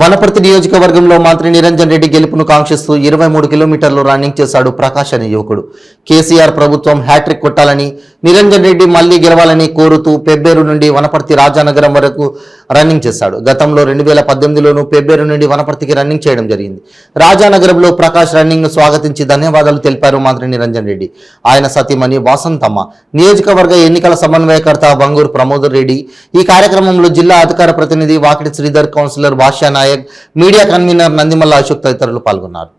వనపర్తి నియోజకవర్గంలో మంత్రి నిరంజన్ రెడ్డి గెలుపును కాంక్షిస్తూ 23 కిలోమీటర్లు రన్నింగ్ చేశాడు ప్రకాష్ అనే యువకుడు. కేసీఆర్ ప్రభుత్వం హ్యాట్రిక్ కొట్టాలని, నిరంజన్ రెడ్డి మళ్లీ గెలవాలని కోరుతూ పెబ్బేరు నుండి వనపర్తి రాజానగరం వరకు రన్నింగ్ చేశాడు. గతంలో 2018లోనూ పెబ్బేరు నుండి వనపర్తికి రన్నింగ్ చేయడం జరిగింది. రాజానగరంలో ప్రకాష్ రన్నింగ్ ను స్వాగతించి ధన్యవాదాలు తెలిపారు మంత్రి నిరంజన్ రెడ్డి. ఆయన సతీమణి వాసంతమ్మ, నియోజకవర్గ ఎన్నికల సమన్వయకర్త బంగూరు ప్రమోద్ రెడ్డి, ఈ కార్యక్రమంలో జిల్లా అధికార ప్రతినిధి Vakiti Sridhar, councillor Bhashya Naik, media convener Nandimalla Ashok తదితరులు పాల్గొన్నారు.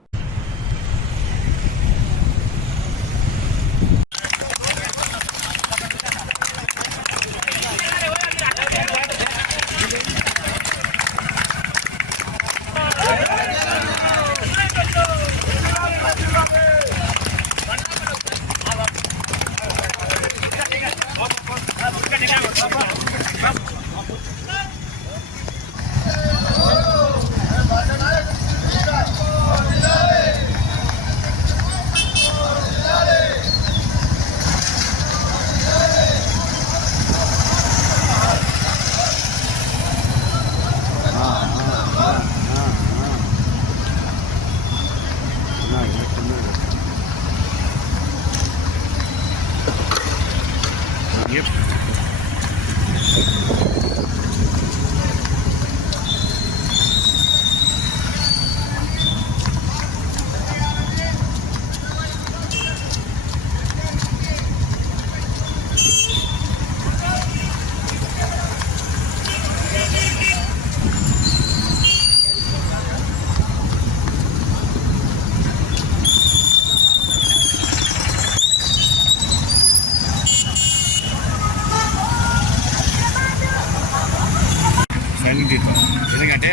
ఎందుకంటే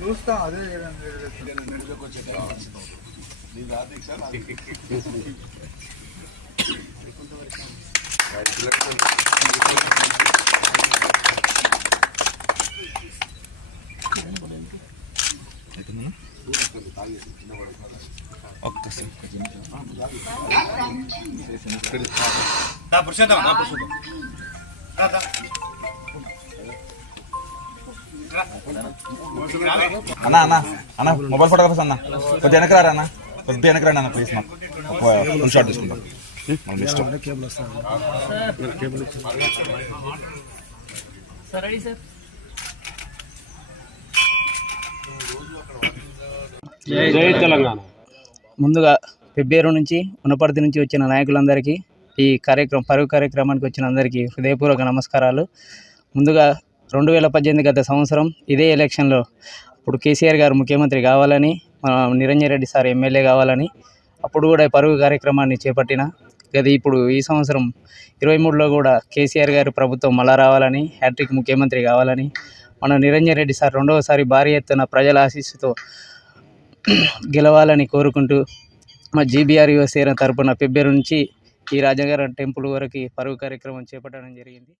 చూస్తా అదే అన్నా అన్నా అన్న మొబైల్ ఫోటోగ్రఫర్స్ అన్న కొద్దిగా వెనక రారా అన్న, కొద్దిగా వెనక రండి అన్న ప్లీజ్. మాకు ఫుల్ షాట్ తీసుకుంటాం. జై తెలంగాణ. ముందుగా పెబ్బేరు నుంచి వనపర్తి నుంచి వచ్చిన నాయకులందరికీ, ఈ పరుగు కార్యక్రమానికి వచ్చిన అందరికీ హృదయపూర్వక నమస్కారాలు. ముందుగా 2018 గత సంవత్సరం ఇదే ఎలక్షన్లో అప్పుడు కేసీఆర్ గారు ముఖ్యమంత్రి కావాలని, నిరంజన్ రెడ్డి సార్ ఎమ్మెల్యే కావాలని అప్పుడు కూడా పరుగు కార్యక్రమాన్ని చేపట్టిన ఇప్పుడు ఈ సంవత్సరం 23లో కూడా కేసీఆర్ గారు ప్రభుత్వం మళ్ళా రావాలని, హ్యాట్రిక్ ముఖ్యమంత్రి కావాలని, మన నిరంజన్ రెడ్డి సార్ రెండవసారి భారీ ఎత్తున ప్రజల ఆశీస్సుతో గెలవాలని కోరుకుంటూ మా జీబీఆర్ యువసేన తరపున పెబ్బేరు నుంచి ఈ రాజానగరం టెంపుల్ వరకు పరుగు కార్యక్రమం చేపట్టడం జరిగింది.